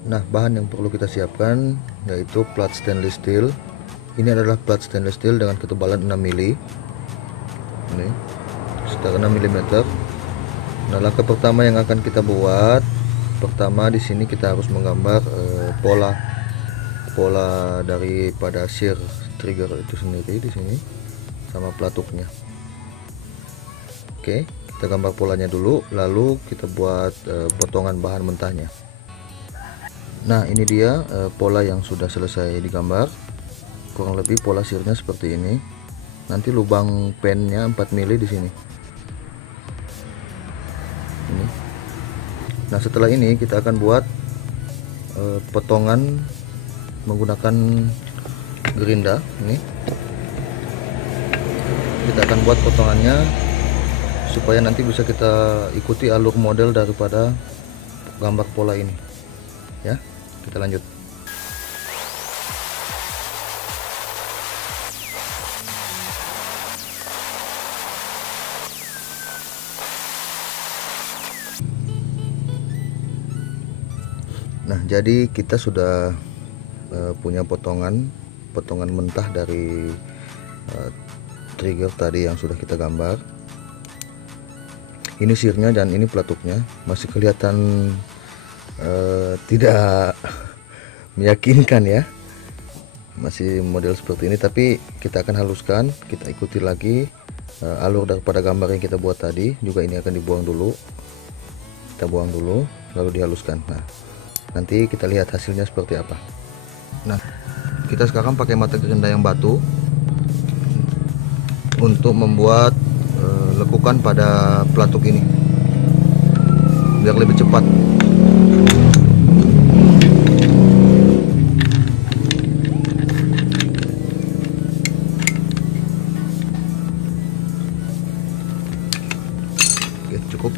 Nah, bahan yang perlu kita siapkan yaitu plat stainless steel. Ini adalah plat stainless steel dengan ketebalan 6 mili. Ini sekitar 6 mm. Nah, langkah pertama yang akan kita buat, pertama di sini kita harus menggambar pola daripada shear trigger itu sendiri di sini sama pelatuknya. Oke, kita gambar polanya dulu, lalu kita buat potongan bahan mentahnya. Nah, ini dia pola yang sudah selesai digambar. Kurang lebih pola shearnya seperti ini. Nanti lubang pennya 4 mili di sini. Ini. Nah, setelah ini kita akan buat potongan menggunakan gerinda. Ini kita akan buat potongannya supaya nanti bisa kita ikuti alur model daripada gambar pola ini. Ya, kita lanjut. Nah, jadi kita sudah punya potongan mentah dari trigger tadi yang sudah kita gambar. Ini shearnya dan ini pelatuknya. Masih kelihatan tidak meyakinkan ya, masih model seperti ini, tapi kita akan haluskan. Kita ikuti lagi alur daripada gambar yang kita buat tadi. Juga ini akan dibuang dulu, kita buang dulu lalu dihaluskan. Nah, nanti kita lihat hasilnya seperti apa. Nah, kita sekarang pakai mata gerinda yang batu untuk membuat lekukan pada pelatuk ini biar lebih cepat. Oke, cukup.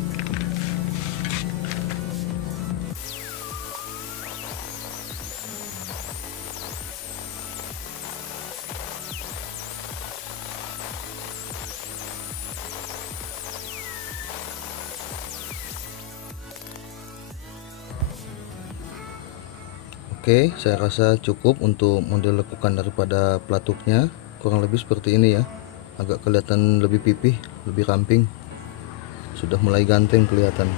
Oke, saya rasa cukup untuk model lekukan daripada pelatuknya. Kurang lebih seperti ini ya. Agak kelihatan lebih pipih, lebih ramping. Sudah mulai ganteng kelihatan.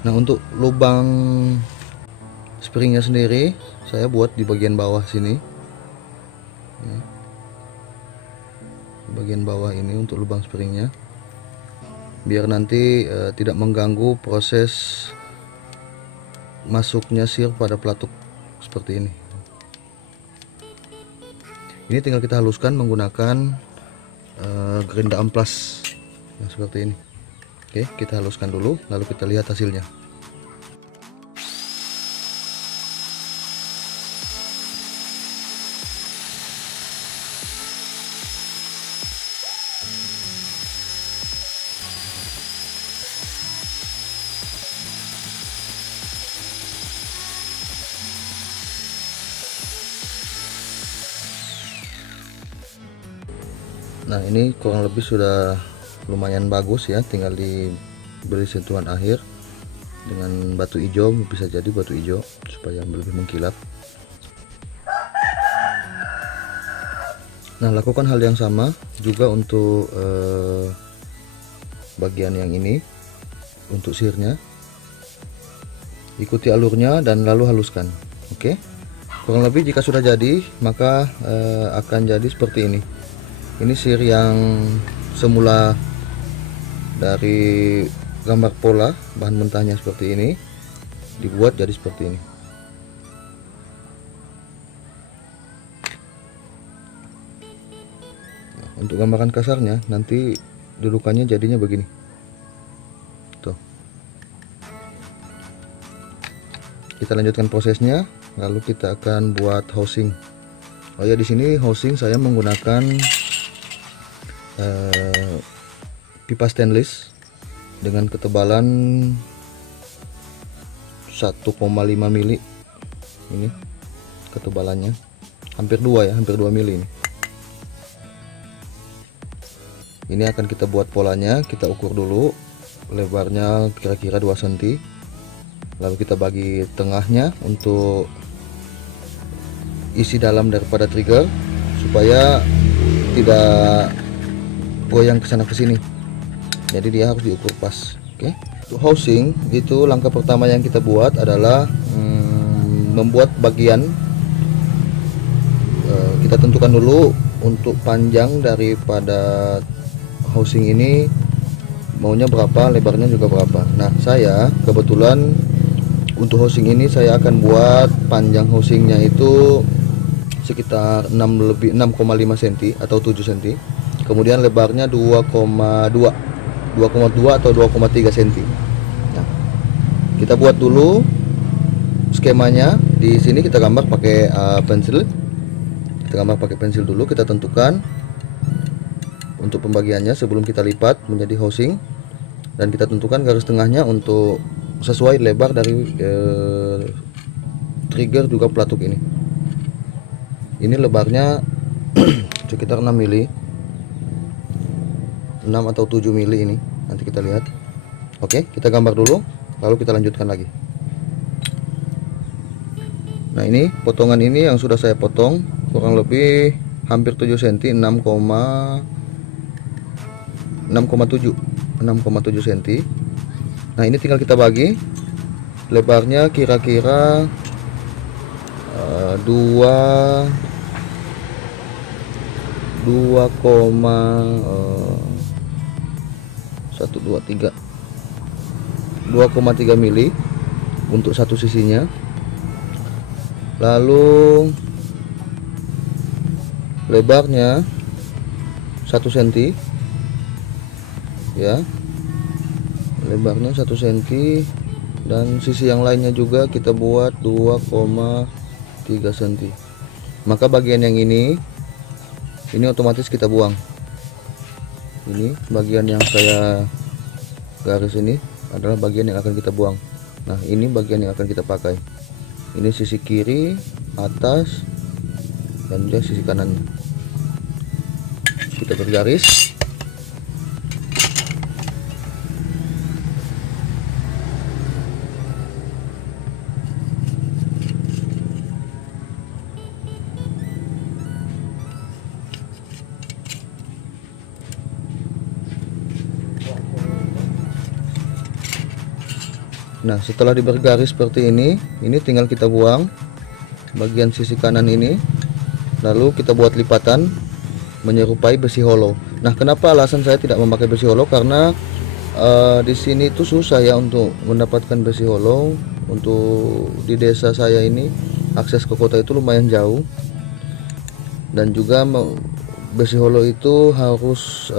Nah, untuk lubang springnya sendiri saya buat di bagian bawah sini. Bagian bawah ini untuk lubang springnya, biar nanti tidak mengganggu proses masuknya shear pada pelatuk seperti ini. Ini tinggal kita haluskan menggunakan gerinda amplas yang seperti ini. Oke, kita haluskan dulu lalu kita lihat hasilnya. Nah, ini kurang lebih sudah lumayan bagus ya, tinggal diberi sentuhan akhir dengan batu hijau, bisa jadi batu hijau supaya lebih mengkilap. Nah, lakukan hal yang sama juga untuk bagian yang ini, untuk shearnya. Ikuti alurnya dan lalu haluskan. Oke, kurang lebih jika sudah jadi maka akan jadi seperti ini. Ini shear yang semula dari gambar pola bahan mentahnya seperti ini dibuat jadi seperti ini. Nah, untuk gambaran kasarnya nanti dudukannya jadinya begini. Tuh. Kita lanjutkan prosesnya, lalu kita akan buat housing. Oh ya, di sini housing saya menggunakan pipa stainless dengan ketebalan 1,5 mili. Ini ketebalannya hampir 2 mili ini. Ini akan kita buat polanya, kita ukur dulu lebarnya kira-kira 2 cm, lalu kita bagi tengahnya untuk isi dalam daripada trigger supaya tidak goyang ke sana ke sini. Jadi dia harus diukur pas. Oke. Untuk housing itu langkah pertama yang kita buat adalah membuat bagian. Kita tentukan dulu untuk panjang daripada housing ini maunya berapa, lebarnya juga berapa. Nah, saya kebetulan untuk housing ini saya akan buat panjang housingnya itu sekitar 6,5 cm atau 7 cm. Kemudian lebarnya 2,2 atau 2,3 cm. Nah, kita buat dulu skemanya. Di sini kita gambar pakai pensil. Kita gambar pakai pensil dulu, kita tentukan untuk pembagiannya sebelum kita lipat menjadi housing, dan kita tentukan garis tengahnya untuk sesuai lebar dari trigger juga pelatuk ini. Ini lebarnya sekitar 6 mili, 6 atau 7 mili ini, nanti kita lihat. Oke, kita gambar dulu lalu kita lanjutkan lagi. Nah, ini potongan ini yang sudah saya potong kurang lebih hampir 7 cm, 6,7 cm. Nah, ini tinggal kita bagi. Lebarnya kira-kira 2,3 mili untuk satu sisinya. Lalu lebarnya 1 cm ya, lebarnya 1 cm, dan sisi yang lainnya juga kita buat 2,3 cm. Maka bagian yang ini otomatis kita buang. Ini bagian yang saya garis ini adalah bagian yang akan kita buang. Nah, ini bagian yang akan kita pakai. Ini sisi kiri atas dan juga sisi kanannya. Kita bergaris. Nah, setelah dibergaris seperti ini tinggal kita buang bagian sisi kanan ini, lalu kita buat lipatan menyerupai besi hollow. Nah, kenapa alasan saya tidak memakai besi hollow? Karena di sini itu susah ya untuk mendapatkan besi hollow. Untuk di desa saya ini akses ke kota itu lumayan jauh, dan juga besi hollow itu harus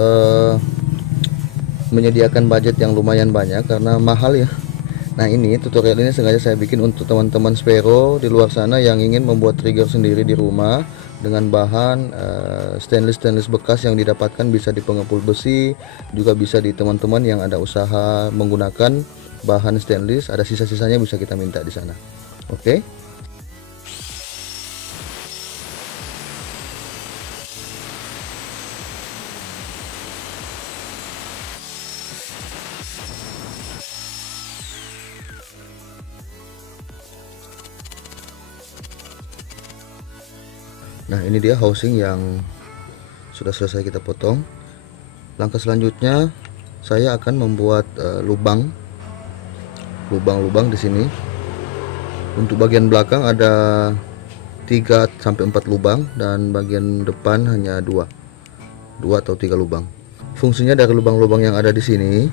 menyediakan budget yang lumayan banyak karena mahal ya. Nah, ini tutorial ini sengaja saya bikin untuk teman-teman Sparrow di luar sana yang ingin membuat trigger sendiri di rumah dengan bahan stainless bekas yang didapatkan bisa di pengepul besi, juga bisa di teman-teman yang ada usaha menggunakan bahan stainless, ada sisa-sisanya bisa kita minta di sana. Oke. Nah, ini dia housing yang sudah selesai kita potong. Langkah selanjutnya saya akan membuat lubang di sini. Untuk bagian belakang ada 3 sampai 4 lubang, dan bagian depan hanya 2 atau 3 lubang. Fungsinya dari lubang-lubang yang ada di sini,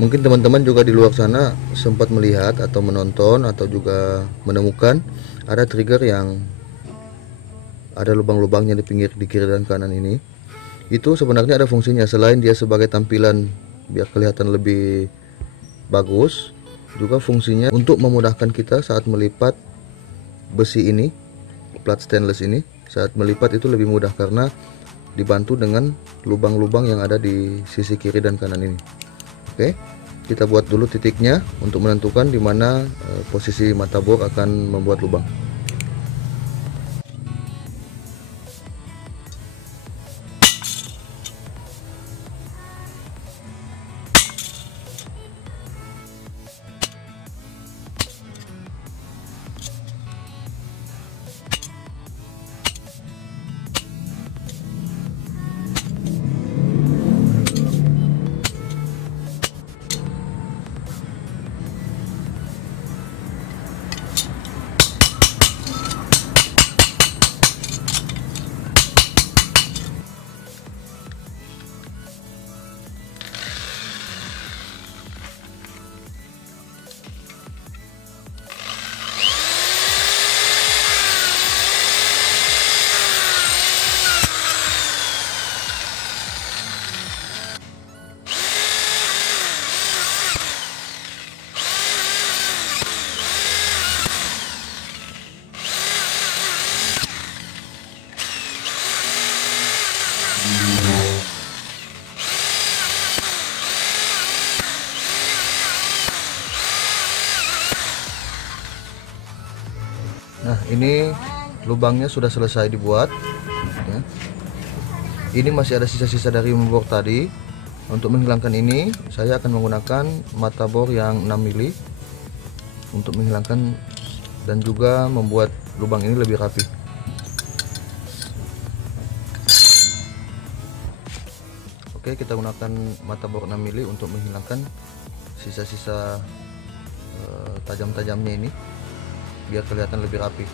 mungkin teman-teman juga di luar sana sempat melihat atau menonton atau juga menemukan ada trigger yang ada lubang-lubangnya di kiri dan kanan ini. Itu sebenarnya ada fungsinya. Selain dia sebagai tampilan biar kelihatan lebih bagus, juga fungsinya untuk memudahkan kita saat melipat besi ini, plat stainless ini. Saat melipat itu lebih mudah karena dibantu dengan lubang-lubang yang ada di sisi kiri dan kanan ini. Oke, kita buat dulu titiknya untuk menentukan di mana posisi mata bor akan membuat lubang. Nah, ini lubangnya sudah selesai dibuat ya. Ini masih ada sisa-sisa dari bor tadi. Untuk menghilangkan ini, saya akan menggunakan mata bor yang 6 mili untuk menghilangkan dan juga membuat lubang ini lebih rapi. Oke, kita gunakan mata bor 6 mili untuk menghilangkan sisa-sisa tajam-tajamnya ini biar kelihatan lebih rapi.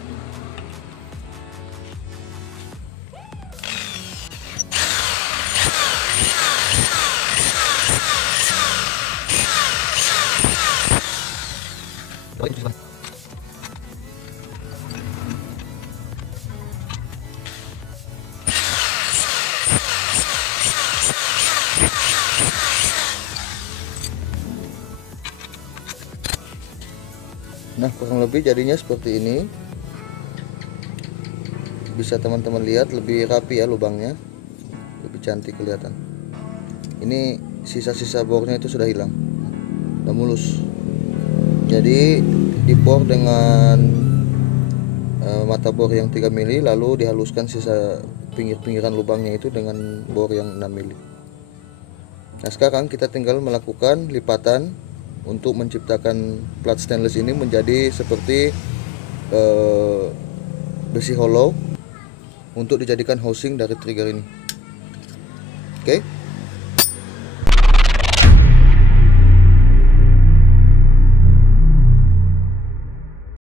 Nah, kurang lebih jadinya seperti ini. Bisa teman-teman lihat lebih rapi ya lubangnya, lebih cantik kelihatan. Ini sisa-sisa bornya itu sudah hilang, udah mulus. Jadi dibor dengan mata bor yang 3 mili, lalu dihaluskan sisa pinggir-pinggiran lubangnya itu dengan bor yang 6 mili. Nah, sekarang kita tinggal melakukan lipatan untuk menciptakan plat stainless ini menjadi seperti besi hollow untuk dijadikan housing dari trigger ini. Oke.